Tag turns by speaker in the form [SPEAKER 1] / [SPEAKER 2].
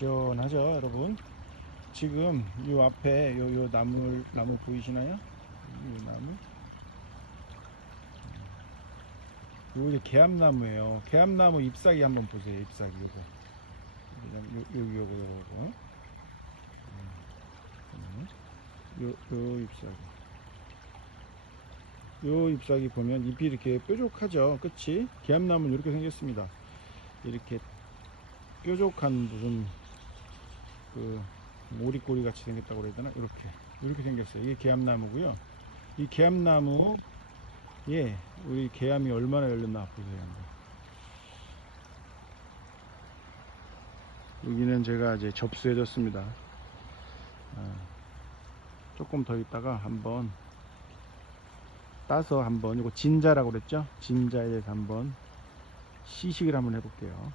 [SPEAKER 1] 시원하죠, 여러분? 지금 이 앞에 요, 요 나무, 나무 보이시나요? 이 나무? 요게 개암나무예요. 개암나무 잎사귀 한번 보세요, 잎사귀. 요, 요, 요거, 요거. 음. 요, 요 잎사귀. 요 잎사귀 보면 잎이 이렇게 뾰족하죠. 끝이. 개암나무는 이렇게 생겼습니다. 이렇게 뾰족한 무슨 그 오리꼬리 같이 생겼다고 그래야 되나? 이렇게. 이렇게 생겼어요. 이게 개암나무고요. 이 개암나무 예, 우리 개암이 얼마나 열렸나 보세요. 여기는 제가 이제 접수해줬습니다. 아, 조금 더 있다가 한번 따서 한번 이거 진자라고 그랬죠? 진자에 대해서 한번 시식을 한번 해볼게요.